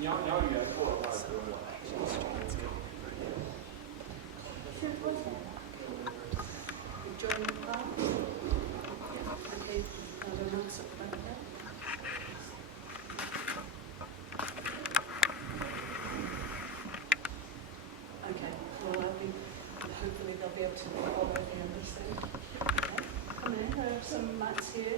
你要原作的话，不用了。是多钱？Join the class. Okay, the marks up right there. Okay, well, hopefully they'll be able to follow the understanding. Okay, come in, there are some mats here.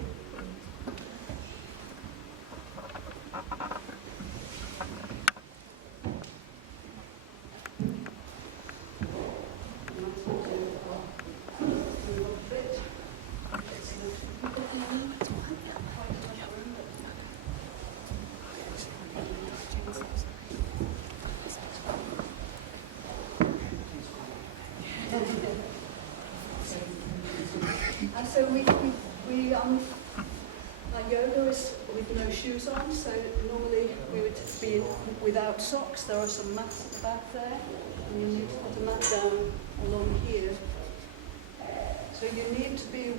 So yoga is with no shoes on, so normally we would be without socks. There are some mats at the back there, and you need to put a mat down along here. So you need to be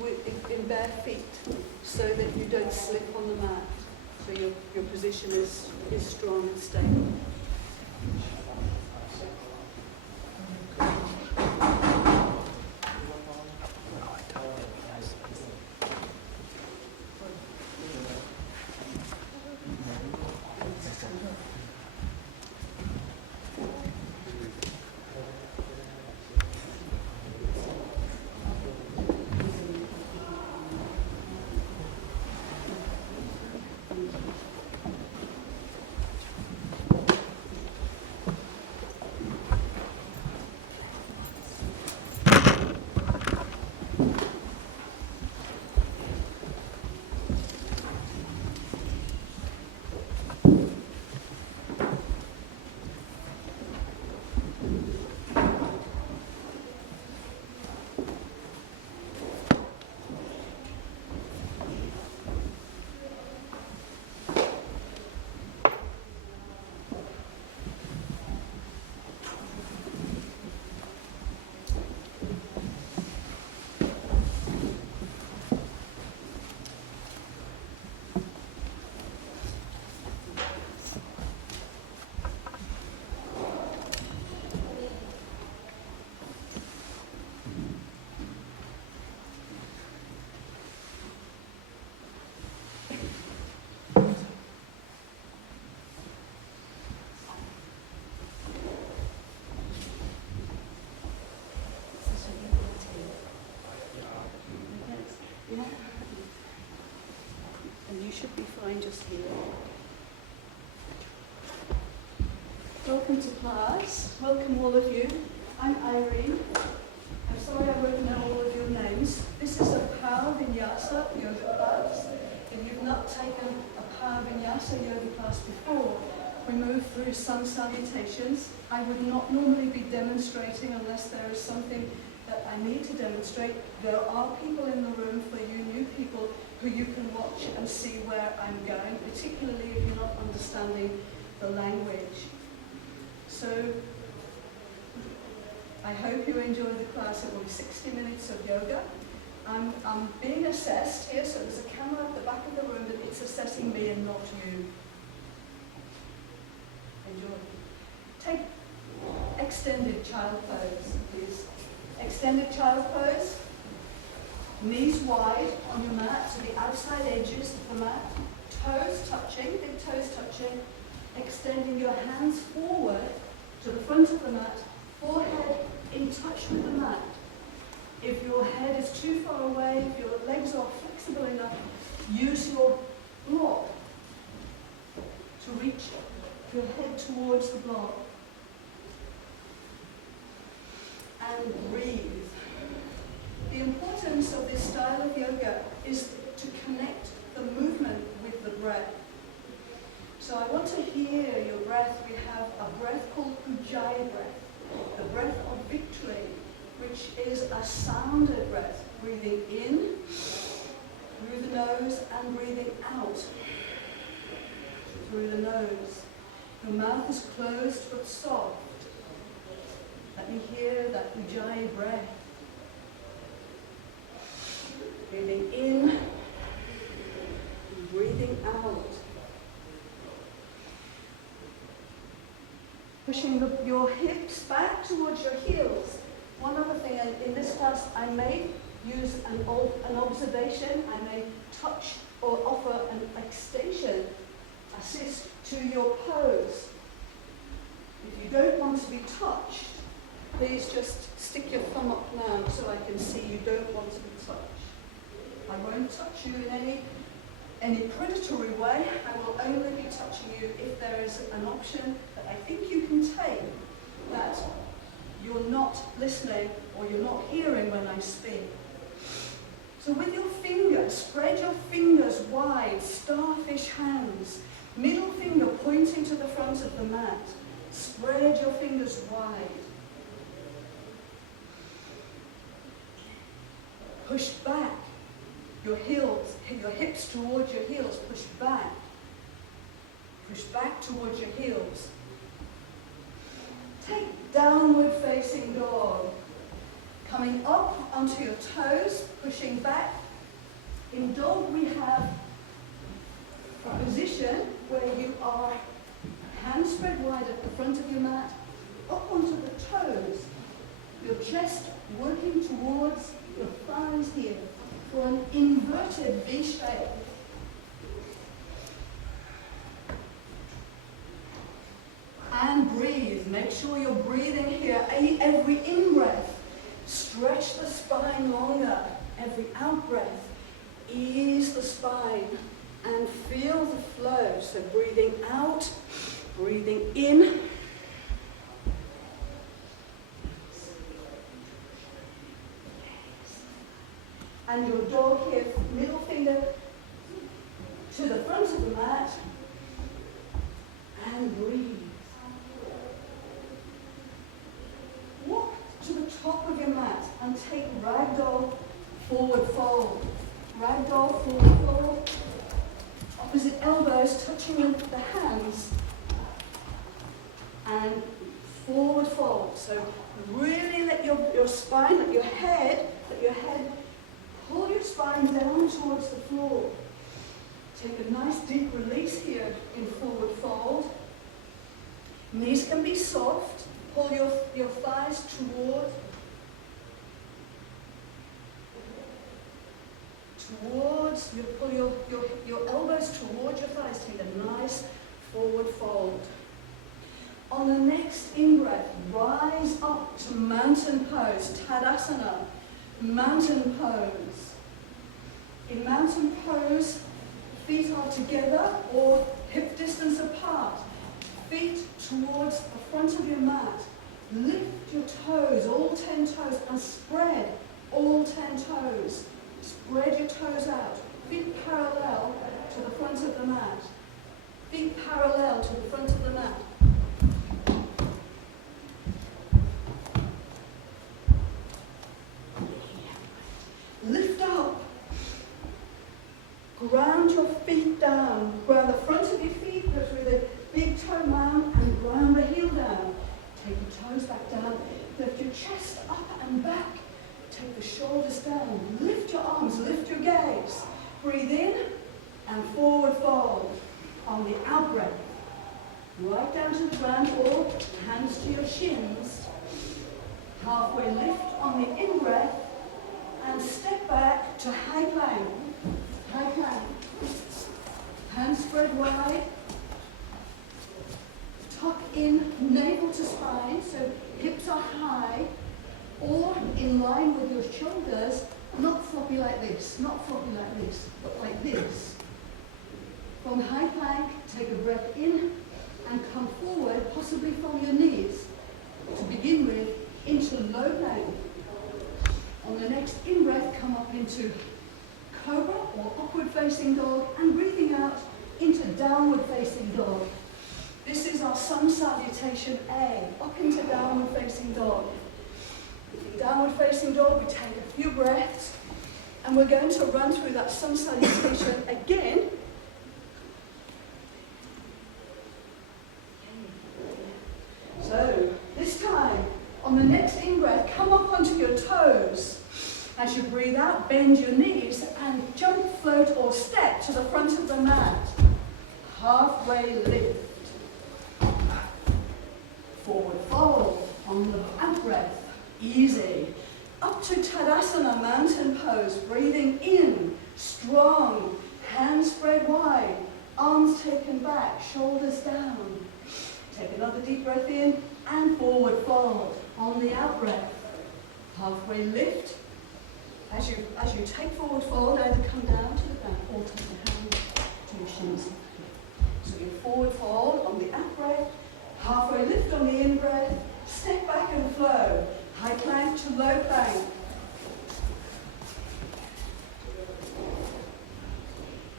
in bare feet so that you don't slip on the mat, so your position is strong and stable. And you should be fine just here. Welcome to class. Welcome all of you. I'm Irene. I'm sorry I won't know all of your names. This is a Power Vinyasa yoga class. If you've not taken a Power Vinyasa yoga class before, we move through sun salutations. I would not normally be demonstrating unless there is something that I need to demonstrate. There are people in the room for you new people who you can watch and see where I'm going, particularly if you're not understanding the language. So I hope you enjoy the class. It will be 60 minutes of yoga. I'm being assessed here, so there's a camera at the back of the room, but it's assessing me and not you. Enjoy. Take extended child pose, please. Extended child pose. Knees wide on your mat to the outside edges of the mat. Toes touching, big toes touching. Extending your hands forward to the front of the mat. Forehead in touch with the mat. If your head is too far away, if your legs are flexible enough, use your block to reach your head towards the block. And breathe. The importance of this style of yoga is to connect the movement with the breath. So I want to hear your breath. We have a breath called Ujjayi breath, the breath of victory, which is a sounded breath, breathing in through the nose and breathing out through the nose. Your mouth is closed but soft. Let me hear that Ujjayi breath. Breathing in and breathing out. Pushing your hips back towards your heels. One other thing, in this class I may use an observation, I may touch or offer an extension, assist to your pose. If you don't want to be touched, please just stick your thumb up now so I can see you don't want to be touched. I won't touch you in any predatory way. I will only be touching you if there is an option that I think you can take, that you're not listening or you're not hearing when I speak. So with your fingers, spread your fingers wide, starfish hands, middle finger pointing to the front of the mat. Spread your fingers wide. Push back your heels, your hips towards your heels. Push back. Push back towards your heels. Take downward facing dog. Coming up onto your toes, pushing back. In dog we have a position where you are hands spread wide at the front of your mat, up onto the toes. Your chest working towards your thighs here for an inverted V shape. And breathe. Make sure you're breathing here. Every in-breath, stretch the spine longer. Every out-breath, ease the spine and feel the flow. So breathing out, breathing in. And your dog here, middle finger to the front of the mat. And breathe. Walk to the top of your mat and take ragdoll forward fold. Ragdoll forward fold. Opposite elbows touching with the hands. And forward fold. So really let your spine, let your head, pull your spine down towards the floor. Take a nice deep release here in forward fold. Knees can be soft. Pull your thighs towards, you pull your elbows towards your thighs. Take a nice forward fold. On the next in-breath, rise up to mountain pose, Tadasana, mountain pose. In mountain pose, feet are together or hip distance apart. Feet towards the front of your mat. Lift your toes, all 10 toes, and spread all 10 toes. Spread your toes out. Feet parallel to the front of the mat. Feet parallel to the front of the mat. Lift up. Ground your feet down. Ground the front of your feet, go through the big toe mound and ground the heel down. Take your toes back down. Lift your chest up and back. Take the shoulders down. Lift your arms, lift your gaze. Breathe in and forward fold. On the out breath, right down to the ground or hands to your shins. Halfway lift on the in breath and step back to high plank. High plank. Hands spread wide. Tuck in navel to spine, so hips are high, or in line with your shoulders, not floppy like this, but like this. From high plank, take a breath in and come forward, possibly from your knees, to begin with, into low plank. On the next in-breath, come up into cobra or upward facing dog, and breathing out into downward facing dog. This is our sun salutation A, up into downward facing dog. In downward facing dog, we take a few breaths, and we're going to run through that sun salutation again. So, this time, on the next in-breath, come up onto your toes. As you breathe out, bend your knees and jump, float, or step to the front of the mat. Halfway lift. easy. Up to Tadasana, mountain pose, breathing in, strong, hands spread wide, arms taken back, shoulders down. Take another deep breath in and forward fold. On the out breath, halfway lift. As you take forward fold, either come down to the back or take the hands to your shins. So you forward fold on the out breath, halfway lift on the in breath, step back and flow. High plank to low plank.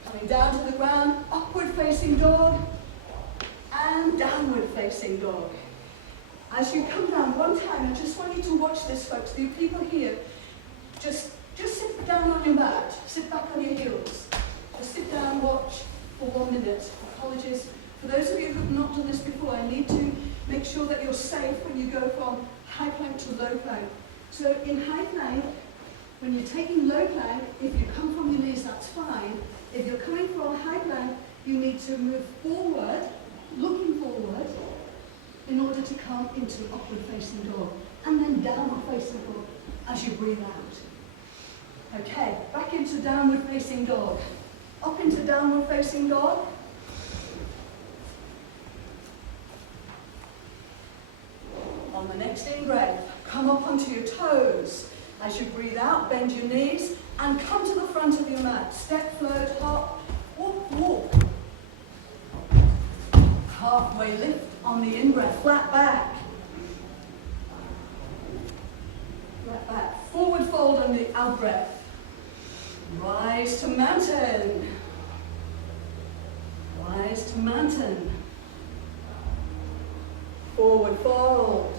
Coming down to the ground, upward facing dog and downward facing dog. As you come down one time, I just want you to watch this, folks. The people here, just sit down on your mat, sit back on your heels. Just sit down, watch for 1 minute. Apologies. For those of you who have not done this before, I need to make sure that you're safe when you go from high plank to low plank. So in high plank, when you're taking low plank, if you come from your knees, that's fine. If you're coming from high plank, you need to move forward, looking forward, in order to come into upward facing dog, and then downward facing dog as you breathe out. Okay, back into downward facing dog. Up into downward facing dog. On the next in-breath, come up onto your toes. As you breathe out, bend your knees and come to the front of your mat. Step, float, hop, walk, walk. Halfway lift on the in-breath, flat back. Flat back. Forward fold on the out-breath. Rise to mountain. Rise to mountain. Forward fold.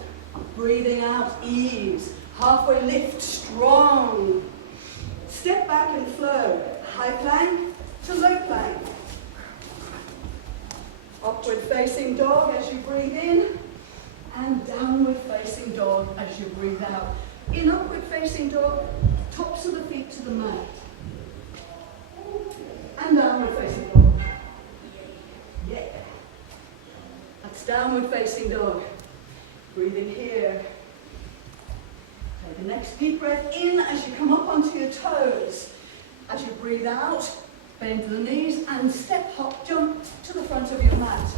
Breathing out, ease. Halfway lift, strong. Step back and flow. High plank to low plank. Upward facing dog as you breathe in, and downward facing dog as you breathe out. In upward facing dog, tops of the feet to the mat. And downward facing dog. Yeah. That's downward facing dog. Breathing here. Take the next deep breath in as you come up onto your toes. As you breathe out, bend the knees and step, hop, jump to the front of your mat.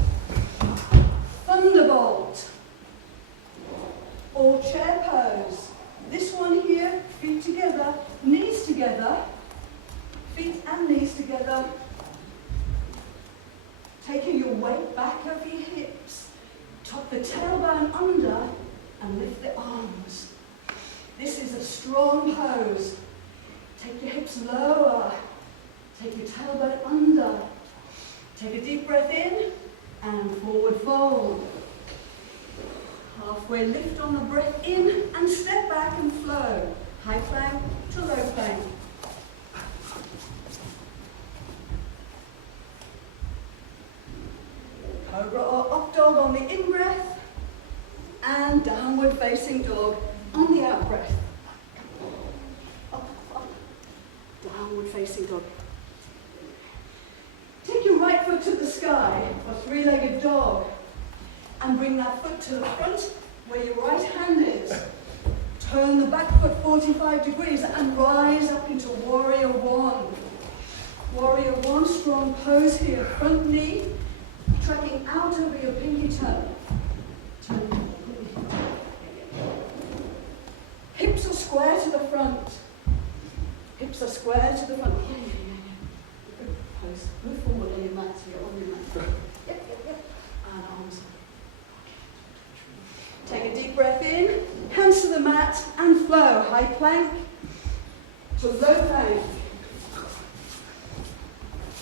Thunderbolt. Or chair pose. This one here, feet together, knees together, feet and knees together. Taking your weight back over your hips. Tuck the tailbone under and lift the arms. This is a strong pose. Take your hips lower. Take your tailbone under. Take a deep breath in and forward fold. Halfway lift on the breath in and step back and flow. High plank to low plank. Cobra or up dog on the in-breath and downward facing dog on the out-breath. Up, up, downward facing dog. Take your right foot to the sky for three-legged dog and bring that foot to the front where your right hand is. Turn the back foot 45 degrees and rise up into warrior one. Warrior one, strong pose here. Front knee tracking out over your pinky toe. Hips are square to the front. Hips are square to the front. Good pose. Move forward on your mat here, on your mat. Yep. And arms up. Take a deep breath in, hands to the mat and flow. High plank to low plank.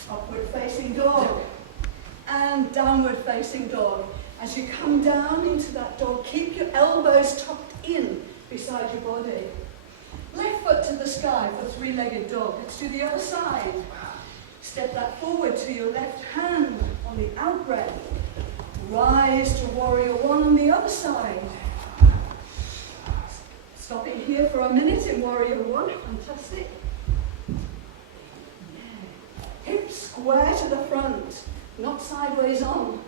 Upward facing dog and downward facing dog. As you come down into that dog, keep your elbows tucked in beside your body. Left foot to the sky for three-legged dog. Let's do the other side. Step that forward to your left hand on the out breath. Rise to warrior one on the other side. Stopping here for a minute in warrior one. Fantastic. Yeah. Hips square to the front, not sideways on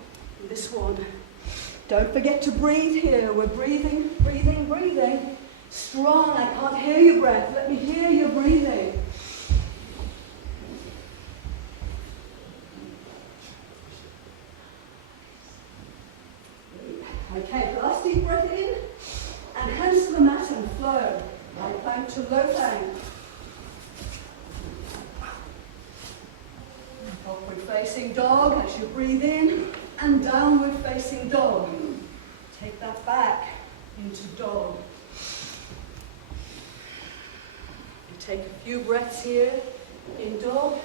this one. Don't forget to breathe here. We're breathing, breathing, breathing. Strong. I can't hear your breath. Let me hear your breathing. Okay, last deep breath in, and hands to the mat and flow. Right plank to low plank. Upward facing dog as you breathe in, and downward facing dog. Take that back into dog. You take a few breaths here in dog.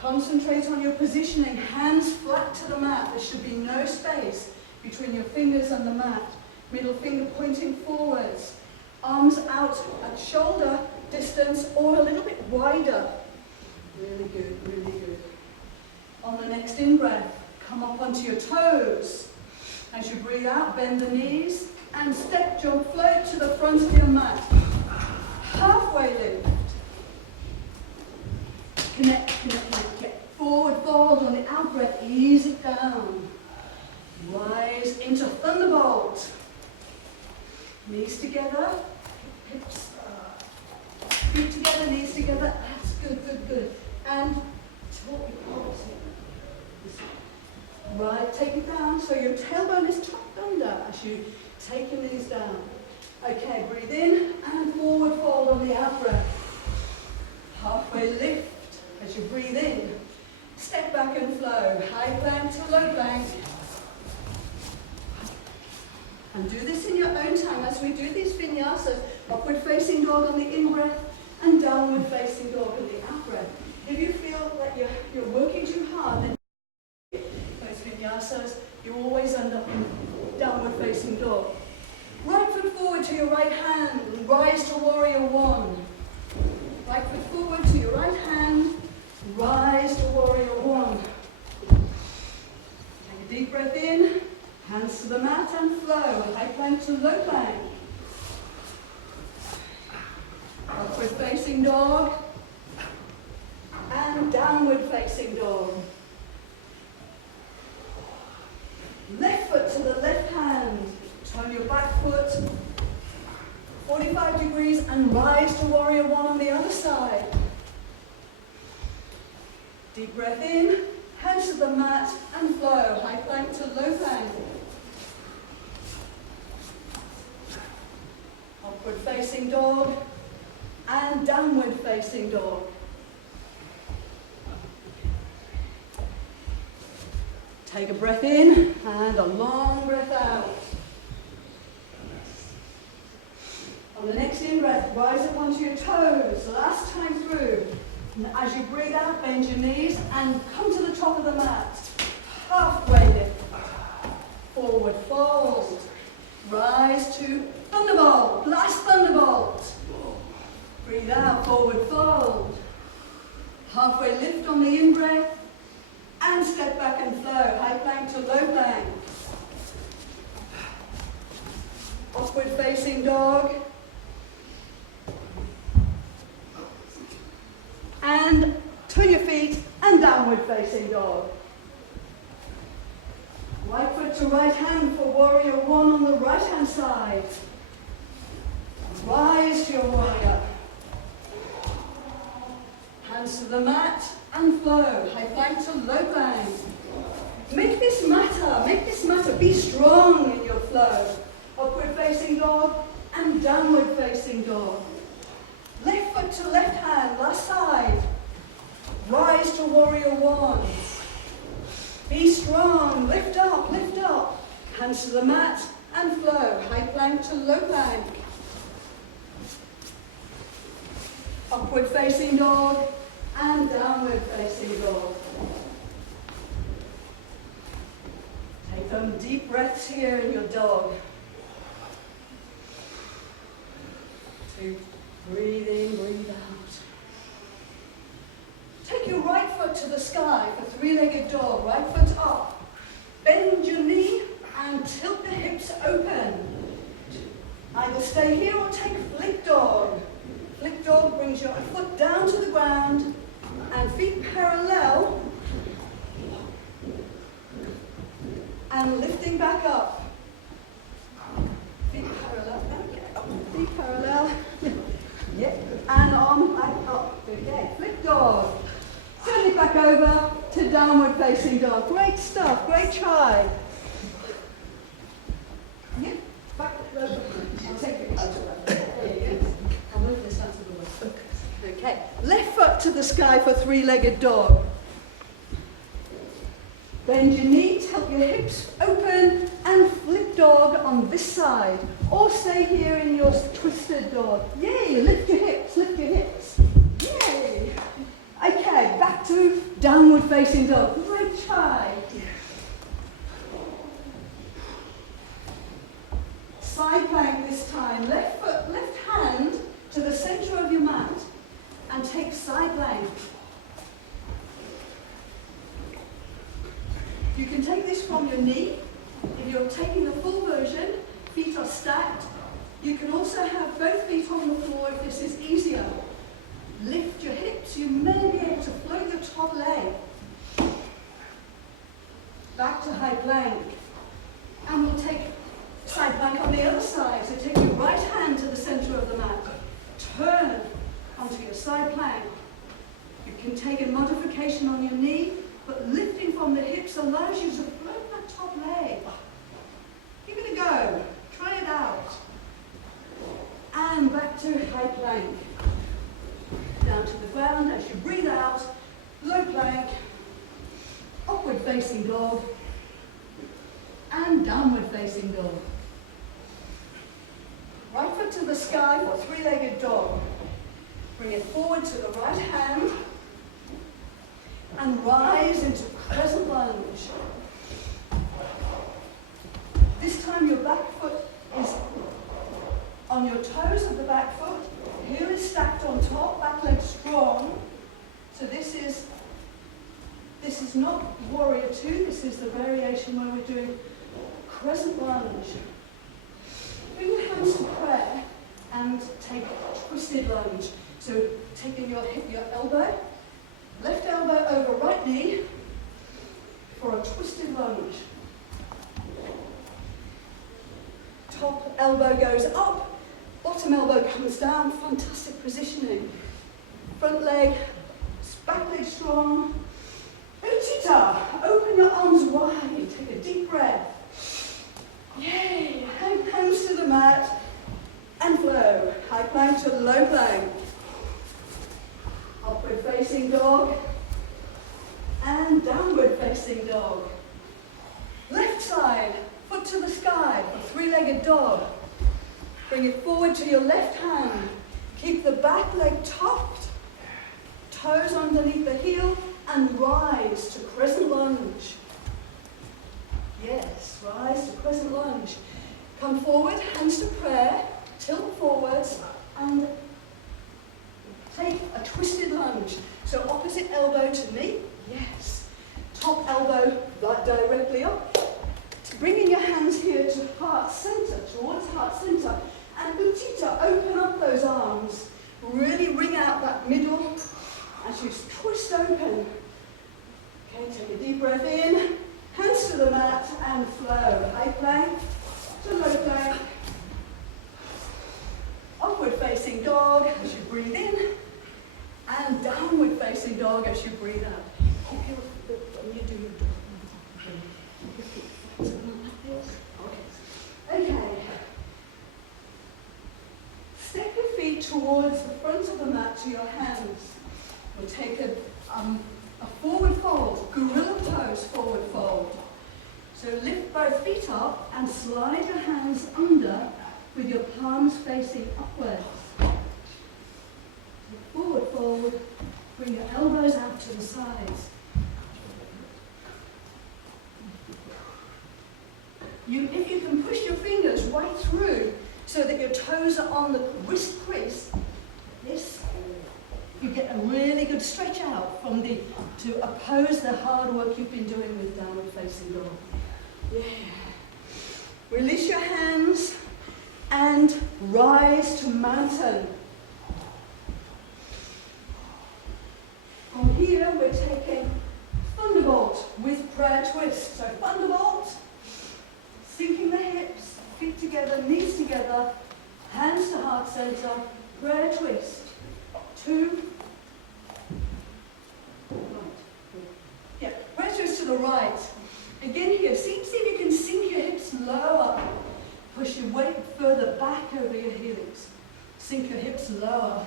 Concentrate on your positioning, hands flat to the mat. There should be no space between your fingers and the mat. Middle finger pointing forwards. Arms out at shoulder distance or a little bit wider. Really good, really good. On the next in-breath, come up onto your toes. As you breathe out, bend the knees and step, jump, float to the front of your mat. Halfway lift. Connect, connect, connect. Get forward fold on the out breath. Ease it down. Rise into thunderbolt. Knees together. Hips. Feet together, knees together. That's good, good, good. And tilt your opposite. Right, take it down so your tailbone is tucked under as you take your knees down. Okay, breathe in and forward fold on the out breath. Halfway lift. As you breathe in, step back and flow, high plank to low plank. And do this in your own time as we do these vinyasas. Upward facing dog on the in-breath and downward facing dog on the out-breath. If you feel that you're working too hard, then those vinyasas, you always end up in downward facing dog. Right foot forward to your right hand, rise to warrior one. Right foot forward to your right hand, rise to warrior one. Take a deep breath in, hands to the mat and flow. High plank to low plank. Upward facing dog and downward facing dog. Left foot to the left hand. Turn your back foot 45 degrees and rise to warrior one on the other side. Deep breath in, hands to the mat and flow. High plank to low plank. Upward facing dog and downward facing dog. Take a breath in and a long breath out. On the next in-breath, rise up onto your toes. Last time through. And as you breathe out, bend your knees and come to the top of the mat. Halfway lift. Forward fold. Rise to thunderbolt. Last thunderbolt. Breathe out, forward fold. Halfway lift on the in-breath. And step back and flow. High plank to low plank. Upward facing dog. And turn your feet and downward facing dog. Right foot to right hand for warrior one on the right hand side. Rise to your warrior. Hands to the mat and flow. High plank to low plank. Make this matter. Be strong in your flow. Upward facing dog and downward facing dog. Left foot to left hand, last side. Rise to warrior one. Be strong, lift up, lift up. Hands to the mat and flow. High plank to low plank. Upward facing dog and downward facing dog. Take some deep breaths here in your dog. 2, breathe in, breathe out. Take your right foot to the sky for three-legged dog. Right foot up. Bend your knee and tilt the hips open. Either stay here or take flick dog. Flick dog brings your foot down to the ground and feet parallel and lifting back up. parallel. Yep, and arm back up. Okay, flip dog. Turn it back over to downward facing dog. Great stuff, great try. Yep, back over. I'll take it out of that. There you go. I'll move this out of the way. Okay, left foot to the sky for three-legged dog. Bend your knees, help your hips open, and flip dog on this side. Or stay here in your twisted dog. Yay, lift your hips, lift your hips. Yay. Okay, back to downward facing dog. Great try. Side plank this time. Left foot, left hand to the center of your mat and take side plank. You can take this from your knee. If you're taking the full version, feet are stacked. You can also have both feet on the floor if this is easier. Lift your hips. You may be able to float your top leg. Back to high plank. And we'll take side plank on the other side. So take your right hand to the center of the mat. Turn onto your side plank. You can take a modification on your knee, but lifting from the hips allows you to float that top leg. Give it a go. Try it out. And back to high plank. Down to the ground as you breathe out. Low plank. Upward facing dog. And downward facing dog. Right foot to the sky for three-legged dog. Bring it forward to the right hand. And rise into crescent lunge. This time your back foot is on your toes of the back foot. Heel is stacked on top, back leg strong. So this is not warrior two, this is the variation where we're doing crescent lunge. Bring your hands to prayer and take a twisted lunge. So taking your elbow, left elbow over right knee for a twisted lunge. Top elbow goes up, bottom elbow comes down, fantastic positioning. Front leg, back leg strong. Utita, open your arms wide, take a deep breath. Yay, hands to the mat and flow. High plank to low plank. Upward facing dog and downward facing dog. Left side, foot to the sky for three-legged dog. Bring it forward to your left hand. Keep the back leg tucked, toes underneath the heel, and rise to crescent lunge. Yes, rise to crescent lunge. Come forward, hands to prayer, tilt forwards, and take a twisted lunge. So opposite elbow to knee, yes. Top elbow right directly up. Bringing your hands here to heart center, towards heart center. And Utita, open up those arms. Really wring out that middle as you twist open. Okay, take a deep breath in. Hands to the mat and flow. High plank to low plank. Upward facing dog as you breathe in. And downward facing dog as you breathe out. Keep your, when you do your dog, keep your feet flat, something like this. Okay. Step your feet towards the front of the mat to your hands. We'll take a forward fold, gorilla pose forward fold. So lift both feet up and slide your hands under with your palms facing upwards. Forward fold, bring your elbows out to the sides. If you can push your fingers right through so that your toes are on the wrist crease, this, you get a really good stretch out to oppose the hard work you've been doing with downward facing dog. Yeah. Release your hands and rise to mountain. From here, we're taking thunderbolt with prayer twist. So thunderbolt, sinking the hips, feet together, knees together, hands to heart center, prayer twist. 2. Right. Yeah, prayer twist to the right. Again here, see if you can sink your hips lower. Push your weight further back over your heels. Sink your hips lower.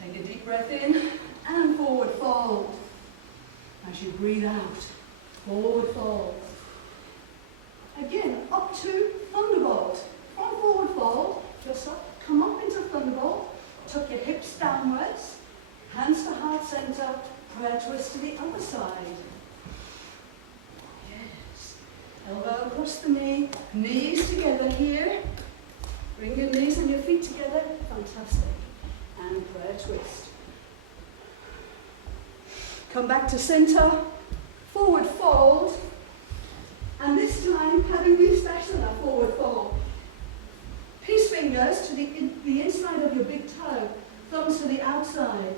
Take a deep breath in and forward fold. As you breathe out, forward fold. Again, up to thunderbolt. From forward fold, just up, come up into thunderbolt. Tuck your hips downwards. Hands to heart center. Prayer twist to the other side. Yes. Elbow across the knee. Knees together here. Bring your knees and your feet together. Fantastic. And prayer twist. Come back to center. Forward fold. And this time, having Vipassana, forward fold. Peace fingers to the inside of your big toe. Thumbs to the outside.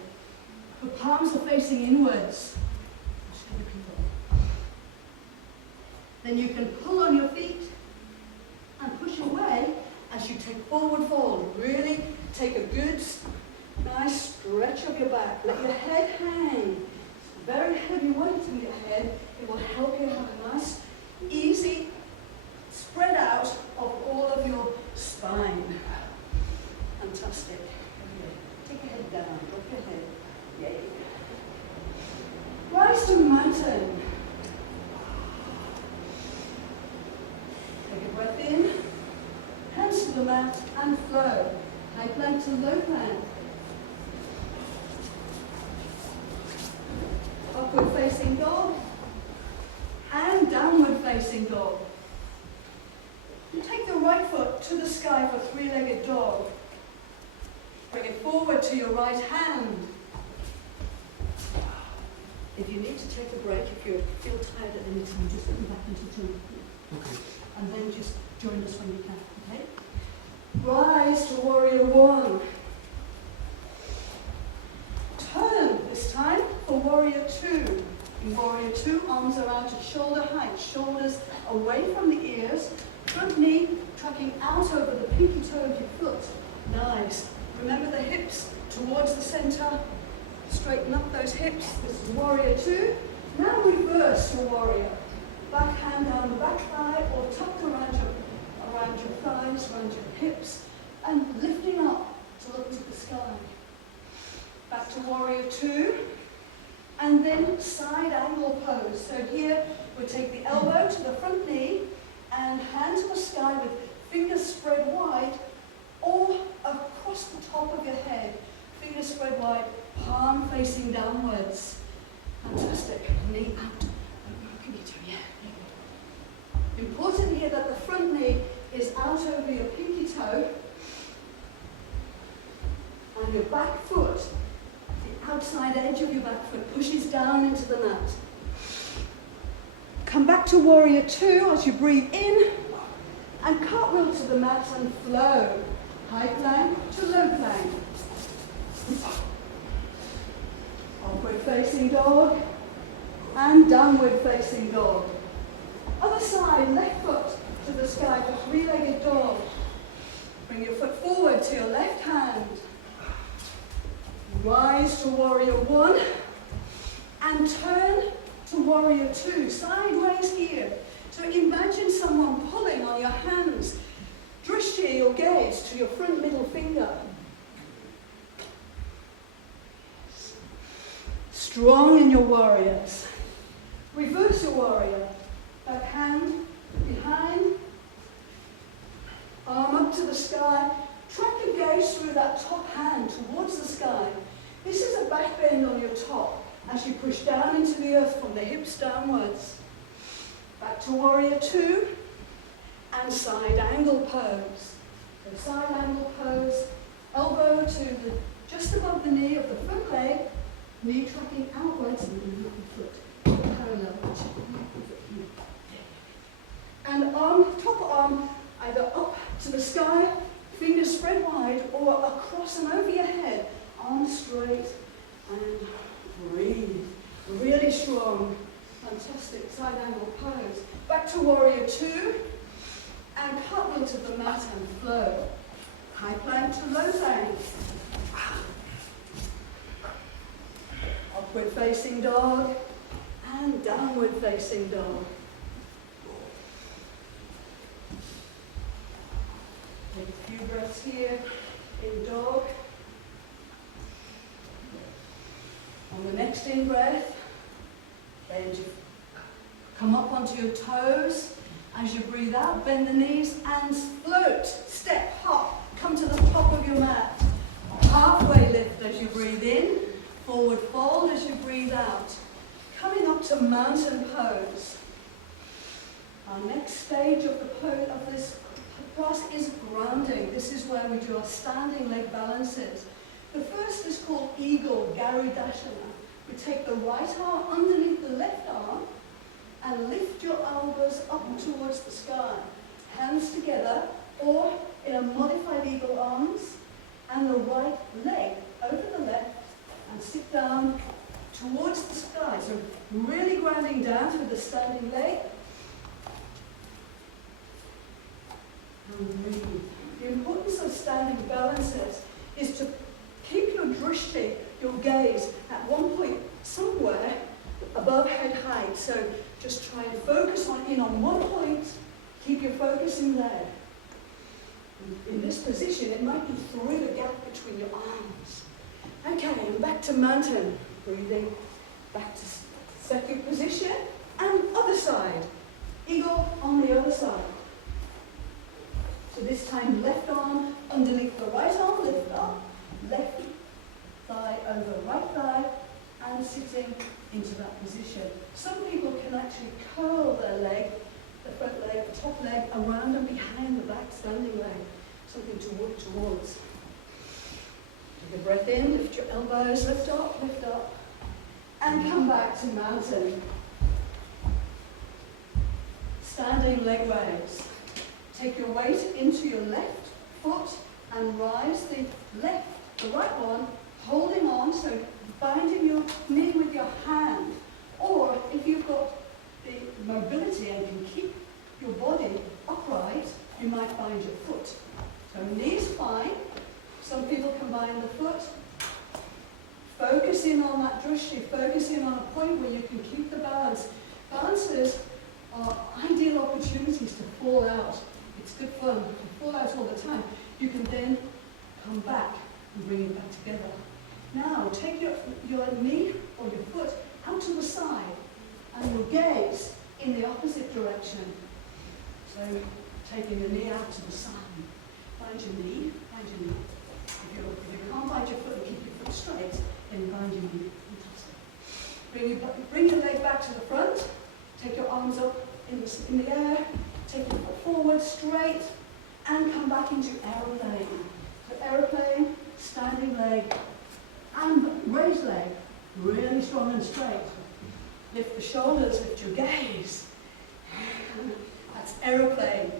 The palms are facing inwards. Then you can pull on your feet and push away as you take forward fold. Really take a good, nice stretch of your back. Let your head hang. Very heavy weight in your head. It will help you have a nice, easy spread out of all of your spine. Fantastic. Take your head down. Drop your head. Yay. Rise to mountain. Take a breath in. Hands to the mat and flow. High plank to low plank. Upward facing dog. And downward facing dog. And take the right foot to the sky for three-legged dog. Bring it forward to your right hand. If you need to take a break, if you feel tired at any time, just come back into join. Okay. And then just join us when you can, okay? Rise to warrior one. Turn this time for warrior two. In warrior two, arms are out at shoulder height, shoulders away from the ears, front knee tucking out over the pinky toe of your foot. Nice. Remember the hips towards the center. Straighten up those hips. This is warrior two. Now reverse to warrior. Back hand down the back thigh or tucked around your thighs, around your hips, and lifting up to look to the sky. Back to warrior two. And then side angle pose. So here we take the elbow to the front knee and hand to the sky with fingers spread wide or across the top of your head. Fingers spread wide, palm facing downwards. Fantastic. Knee out. Important here that the front knee is out over your pinky toe and your back foot, the outside edge of your back foot pushes down into the mat. Come back to warrior two as you breathe in and cartwheel to the mat and flow. High plank to low plank. Upward facing dog and downward facing dog. Other side, left foot to the sky for three-legged dog. Bring your foot forward to your left hand. Rise to warrior one and turn to warrior two. Sideways here. So imagine someone pulling on your hands. Drishti, your gaze to your front middle finger. Strong in your warriors. Reverse your warrior. Back hand behind. Arm up to the sky. Track your gaze through that top hand towards the sky. This is a back bend on your top as you push down into the earth from the hips downwards. Back to warrior two and side angle pose. So side angle pose, elbow to just above the knee of the front leg, knee tracking outwards and the foot parallel. And arm, top arm, either up to the sky, fingers spread wide, or across and over your head. Arms straight and breathe. Really strong. Fantastic side angle pose. Back to warrior two and cartwheel to the mat and flow. High plank to low plank. Upward facing dog and downward facing dog. Take a few breaths here in dog. On the next in breath, bend your, come up onto your toes. As you breathe out, bend the knees and float, step, hop, come to the top of your mat. Halfway lift as you breathe in, forward fold as you breathe out. Coming up to mountain pose. Our next stage of the pose of this class is grounding. This is where we do our standing leg balances. The first is called Eagle, Garudasana. We take the right arm underneath the left arm and lift your elbows up towards the sky. Hands together, or in a modified eagle arms, and the right leg over the left, and sit down towards the sky. So really grounding down through the standing leg. And breathe. The importance of standing balances is to keep your drishti, your gaze, at one point somewhere above head height. So just try and focus in on one point. Keep your focus in there. In this position, it might be through the gap between your arms. Okay, and back to mountain. Breathing back to second position. And other side. Eagle on the other side. So this time, left arm underneath the right arm, lift up. Left thigh over right thigh, and sitting into that position. Some people can actually curl their leg, the front leg, the top leg, around and behind the back standing leg. Something to work towards. Take a breath in, lift your elbows, lift up, and come back to mountain. Standing leg raise. Take your weight into your left foot and rise the right one, holding on, so binding your knee with your hand. Or if you've got the mobility and can keep your body upright, you might bind your foot. So knees fine. Some people can bind the foot. Focus in on that drishti, focus in on a point where you can keep the balance. Balances are ideal opportunities to fall out. It's good fun. If you fall out all the time, you can then come back and bring it back together. Now, take your knee or your foot out to the side and your gaze in the opposite direction. So, taking the knee out to the side. Bind your knee, bind your knee. If you can't bind your foot and keep your foot straight, then bind your knee. Bring your leg back to the front. Take your arms up in the air. Take your foot forward, straight, and come back into aeroplane. So aeroplane, standing leg, and raised leg, really strong and straight. Lift the shoulders, lift your gaze. That's aeroplane.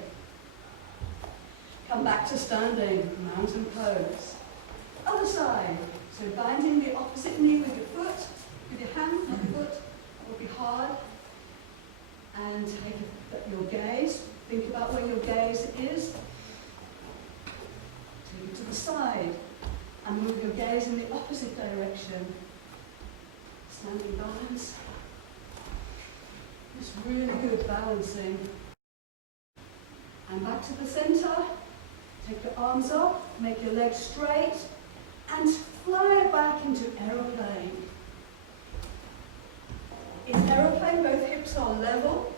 Come back to standing, mountain pose. Other side. So binding the opposite knee with your foot, with your hand, not your foot, will be hard. And take your gaze. Think about where your gaze is. Take it to the side. And move your gaze in the opposite direction. Standing balance. It's really good balancing. And back to the center. Take your arms up, make your legs straight, and fly back into aeroplane. In aeroplane, both hips are level,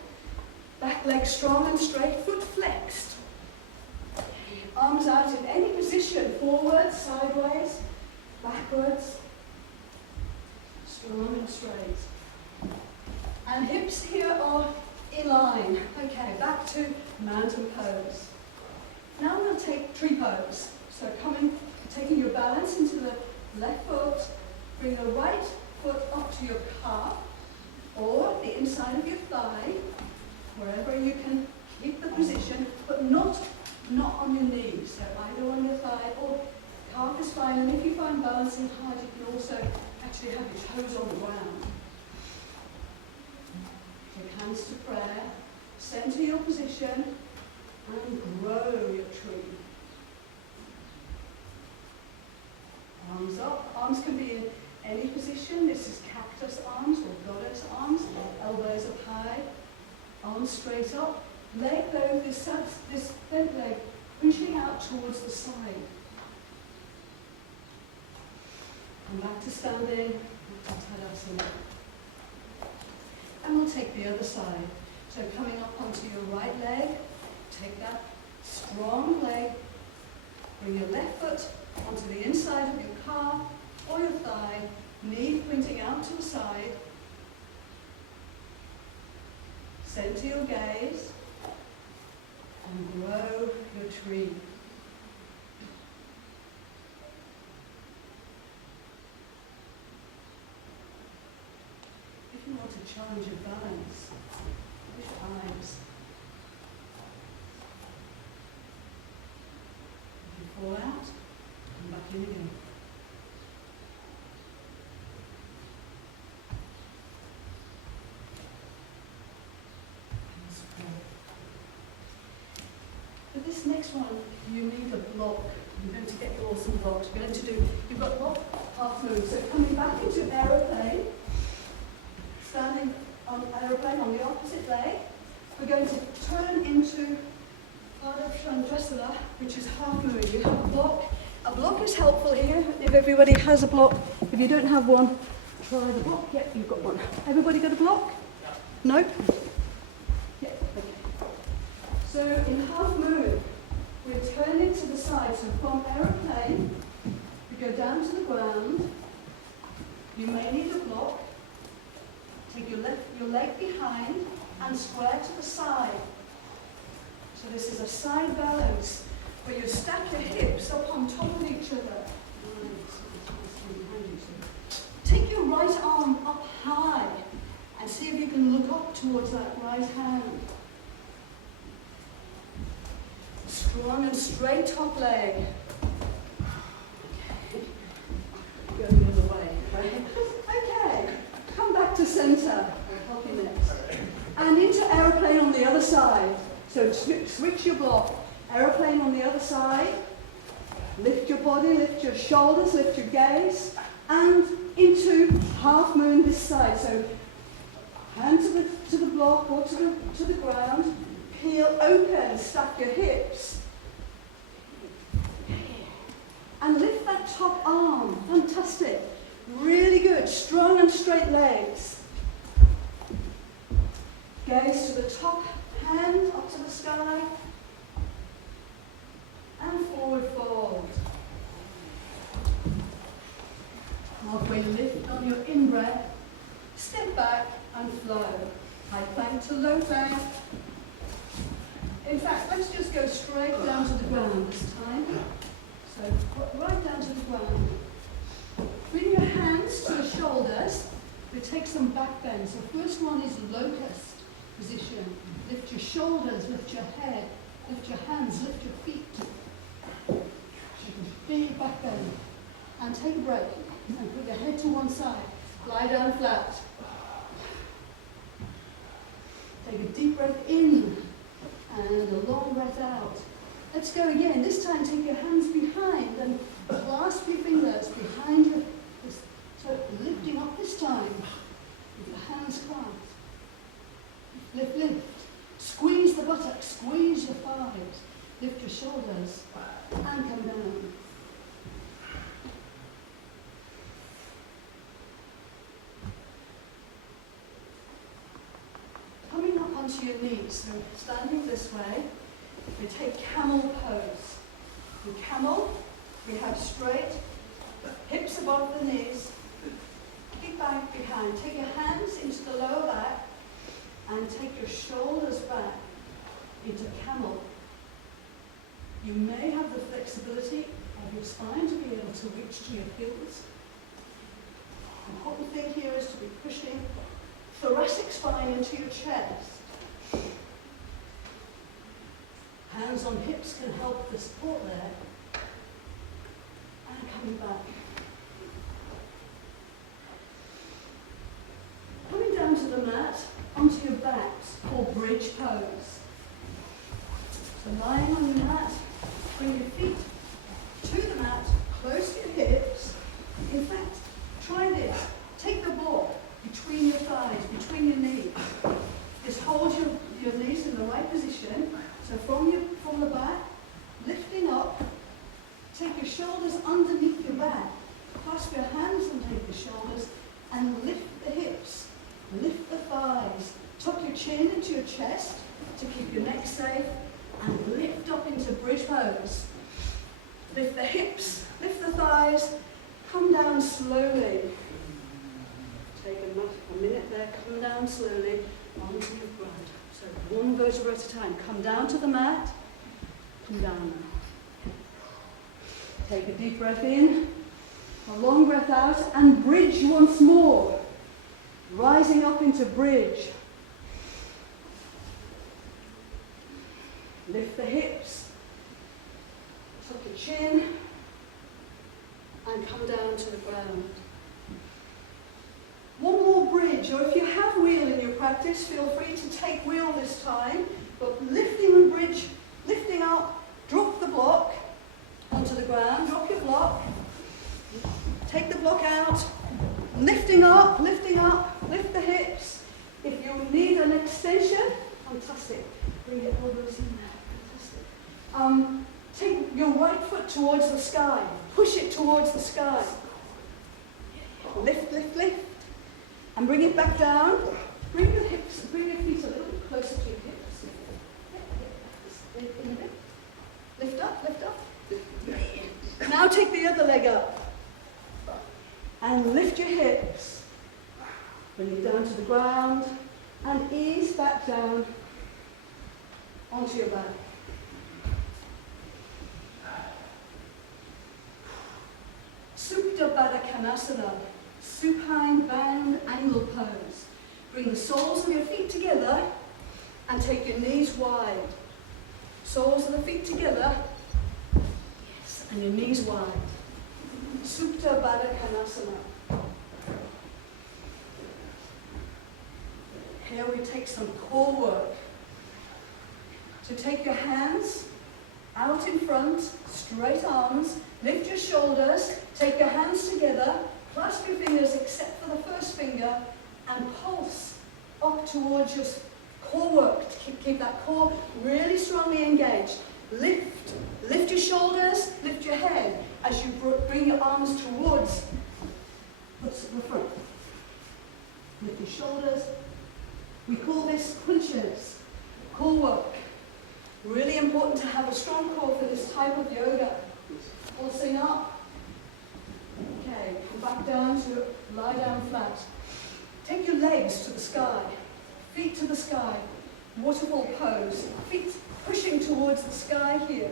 back leg strong and straight, foot flexed. Arms out in any position, forward, sideways, backwards, strong and straight. And hips here are in line. Okay, back to mountain pose. Now we'll take tree pose. So taking your balance into the left foot, bring the right foot up to your calf, or the inside of your thigh, wherever you can keep the position, but not on your knees. So either on your thigh or calf is fine. And if you find balancing hard, you can also actually have your toes on the ground. Take hands to prayer, center your position, and grow your tree. Arms up. Arms can be in any position. This is cactus arms or goddess arms. Elbows up high. Arms straight up. Leg though, this bent leg pushing out towards the side. And back to standing. Back to Tadasana. And we'll take the other side. So coming up onto your right leg, take that strong leg, bring your left foot onto the inside of your calf or your thigh, knee pointing out to the side. Center your gaze and grow your tree. If you want to challenge your balance, push eyes. If you fall out, come back in again. Let's pray. For this next one, you need a block. I'm going to get you all some blocks. We're going to do, you've got block, half move. So coming back into aeroplane, standing on aeroplane on the opposite leg, we're going to turn into Ardha Chandrasana, which is half move. You have a block. A block is helpful here if everybody has a block. If you don't have one, try the block. Yep, you've got one. Everybody got a block? No? Yep, okay. So in half move, we turn it to the side. So from aeroplane, we go down to the ground. You may need a block. Take your leg behind and square to the side. So this is a side balance where you stack your hips up on top of each other. Take your right arm up high and see if you can look up towards that right hand. Strong and straight top leg. Okay. Go the other way. Right? Okay. Come back to center. I'll help you next. And into aeroplane on the other side. So switch your block. Aeroplane on the other side. Lift your body, lift your shoulders, lift your gaze. And into half moon this side. So hand to the block or to the ground. Peel open, stack your hips. And lift that top arm. Fantastic. Really good. Strong and straight legs. Gaze to the top, hand up to the sky. And forward fold. Halfway lift on your in-breath. Step back and flow. High plank to low plank. In fact, let's just go straight down to the ground this time. So right down to the ground. Bring your hands to the shoulders. We take some back bend. So first one is locust position. Lift your shoulders, lift your head, lift your hands, lift your feet. Big back bend. And take a break. And put your head to one side. Lie down flat. Take a deep breath in and a long breath out. Let's go again. This time take your hands behind and clasp your fingers behind you. So lifting up this time with your hands clasped. Lift, lift. Squeeze the buttocks, squeeze your thighs. Lift your shoulders and come down. Coming up onto your knees, so standing this way, we take camel pose. In camel, we have straight hips above the knees, feet back behind. Take your hands into the lower back and take your shoulders back into camel. You may have the flexibility of your spine to be able to reach to your heels. The important thing here is to be pushing thoracic spine into your chest. Hands on hips can help the support there. And coming back. Coming down to the mat, onto your backs, or bridge pose. So lying on the mat, bring your feet to the mat, close to your hips, between your knees. Just hold your knees in the right position. So from the back, lifting up, take your shoulders underneath your back. Clasp your hands underneath the shoulders and lift the hips. Lift the thighs. Tuck your chin into your chest to keep your neck safe and lift up into bridge pose. Lift the hips, lift the thighs, come down slowly. Take a minute there, come down slowly onto your ground. So one vertebra at a time. Come down to the mat, come down now. Take a deep breath in, a long breath out, and bridge once more. Rising up into bridge. Lift the hips, tuck your chin, and come down to the ground. One more bridge, or if you have wheel in your practice, feel free to take wheel this time, but lifting the bridge, lifting up, drop the block onto the ground, drop your block, take the block out, lifting up, lift the hips. If you need an extension, fantastic, bring your elbows in there. Take your right foot towards the sky. Push it towards the sky. Lift, lift, lift. And bring it back down. Bring your hips, bring your feet a little bit closer to your hips. Lift up, lift up. Now take the other leg up. And lift your hips. Bring it down to the ground. And ease back down onto your back. Supta Baddha Konasana, supine bound angle pose. Bring the soles of your feet together and take your knees wide. Soles of the feet together, yes, and your knees wide. Supta Baddha Konasana. Here we take some core work. So take your hands out in front, straight arms, lift your shoulders, take your hands together, clasp your fingers except for the first finger, and pulse up towards your core work to keep that core really strongly engaged. Lift your shoulders, lift your head as you bring your arms towards the front. Lift your shoulders. We call this punches, core work. Really important to have a strong core for this type of yoga. Pulsing up. Okay, come back down to lie down flat. Take your legs to the sky, feet to the sky, waterfall pose, feet pushing towards the sky here.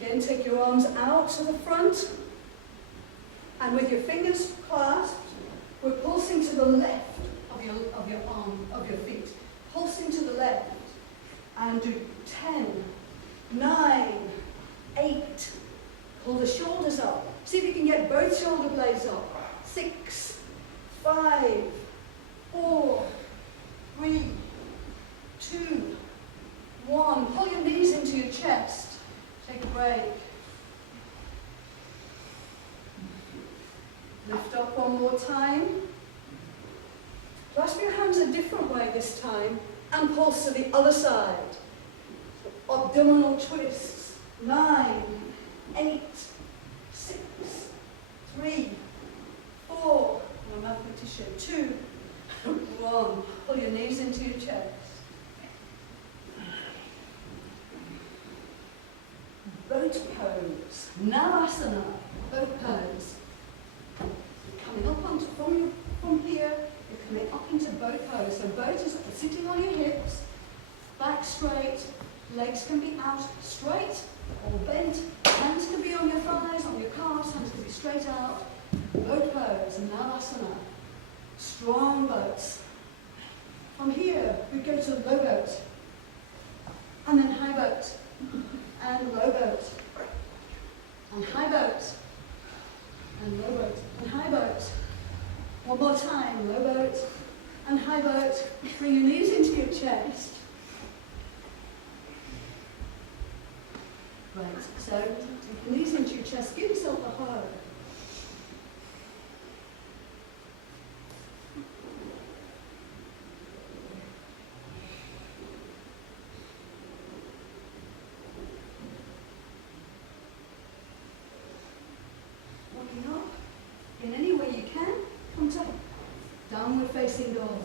Again, take your arms out to the front, and with your fingers clasped, we're pulsing to the left of your feet. Pulsing to the left, and do 10, 9, 8. Pull the shoulders up. See if you can get both shoulder blades up. 6, 5, 4, 3, 2, 1. Pull your knees into your chest. Take a break. Lift up one more time. Clasp your hands a different way this time and pulse to the other side. Abdominal twists. 9, 8, 6, 3, 4. I'm a mathematician. 2, 1. Pull your knees into your chest. Boat pose. Navasana. Boat pose. You're coming up from here. You're coming up into boat pose. So boat is sitting on your hips, back straight, legs can be out straight or bent, hands can be on your thighs, on your calves, hands can be straight out. Boat pose, Navasana. Strong boats. From here, we go to low boat, and then high boat, and low boat, and high boat, and low boat, and high boat. One more time, low boat and high boat. Bring your knees into your chest. Right, so take your knees into your chest. Give yourself a hug. Downward facing dog.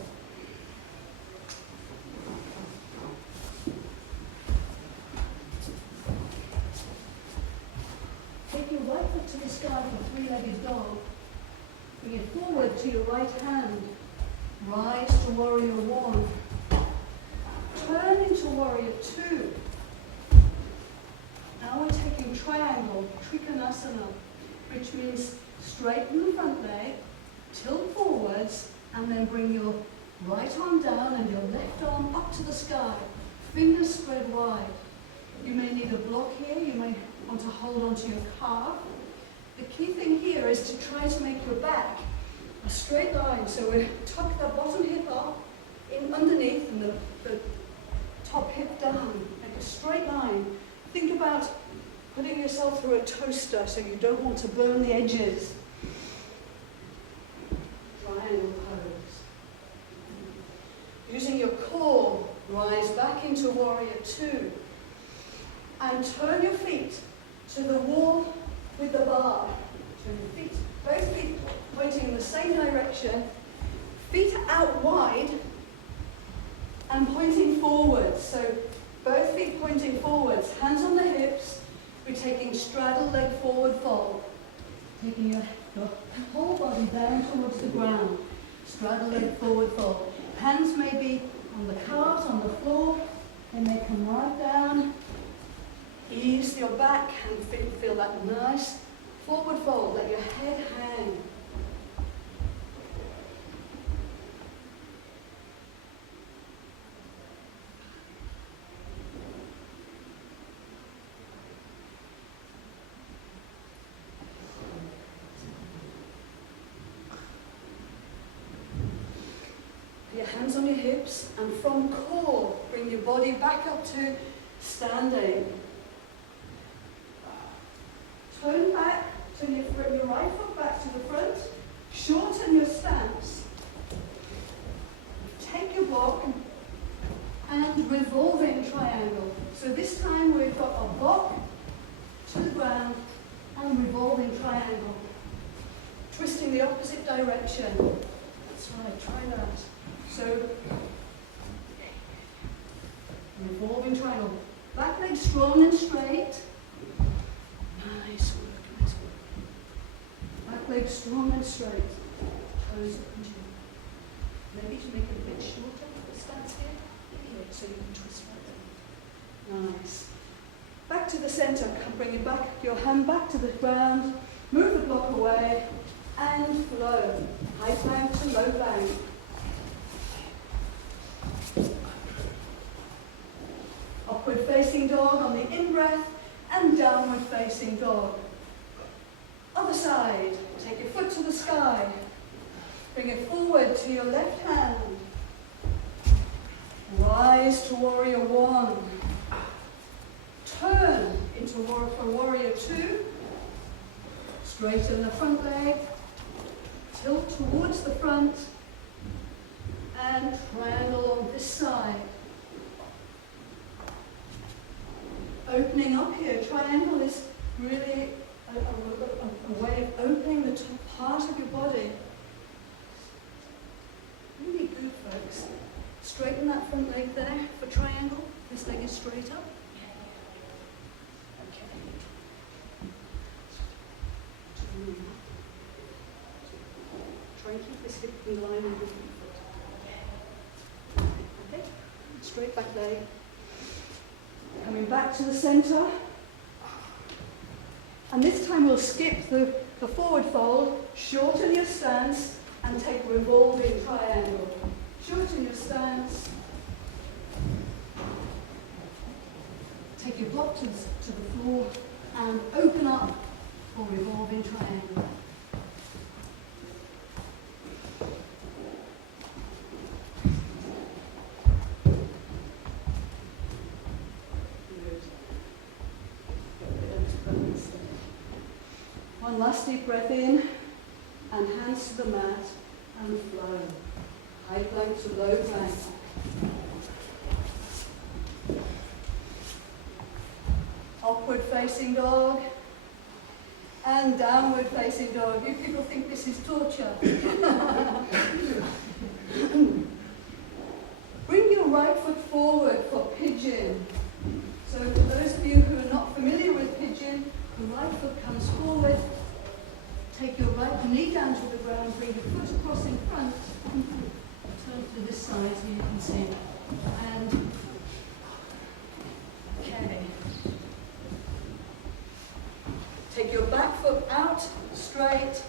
Take your right foot to the sky for three-legged dog. Bring it forward to your right hand. Rise to warrior one. Turn into warrior two. Now we're taking triangle, trikonasana, which means straighten the front leg, tilt forwards, and then bring your right arm down and your left arm up to the sky. Fingers spread wide. You may need a block here. You may want to hold onto your calf. The key thing here is to try to make your back a straight line. So we tuck the bottom hip up, in underneath, and the top hip down. Make a straight line. Think about putting yourself through a toaster so you don't want to burn the edges. Triangle pose. Using your core, rise back into warrior two. And turn your feet to the wall with the bar. Turn your feet, both feet pointing in the same direction. Feet out wide and pointing forward. So both feet pointing forwards, hands on the hips. We're taking straddle leg forward fold. Taking your whole body down towards the ground. Straddle leg forward fold. Hands may be on the calves, on the floor. They may come right down. Ease your back and feel that nice forward fold. Let your head hang. Your hands on your hips, and from core, bring your body back up to standing. Turn back, turn your right foot back to the front, shorten your stance. Take your block and revolving triangle. So this time we've got a block to the ground and revolving triangle. Twisting the opposite direction. That's right, try that. So, revolving triangle. Back leg strong and straight. Nice work, nice work. Back leg strong and straight. Toes up. Maybe to make it a bit shorter, the stance here. So you can twist right there. Nice. Back to the center. Bring it back, your hand back to the ground. Move the block away. And flow. High plank to low plank. Upward facing dog on the in-breath and downward facing dog. Other side. Take your foot to the sky. Bring it forward to your left hand. Rise to warrior one. Turn into warrior two. Straighten the front leg. Tilt towards the front. And triangle on this side. Opening up here. Triangle is really a way of opening the top part of your body. Really good, folks. Straighten that front leg there for triangle. This leg is straight up. Okay. Try and keep this hip in line with your foot. Okay. Straight back leg. Coming back to the center. And this time we'll skip the forward fold, shorten your stance, and take revolving triangle. Shorten your stance. Take your block to the floor and open up for revolving triangle. One last deep breath in, and hands to the mat, and flow. High plank to low plank. Upward facing dog, and downward facing dog. You people think this is torture. see. And, okay. Take your back foot out, straight.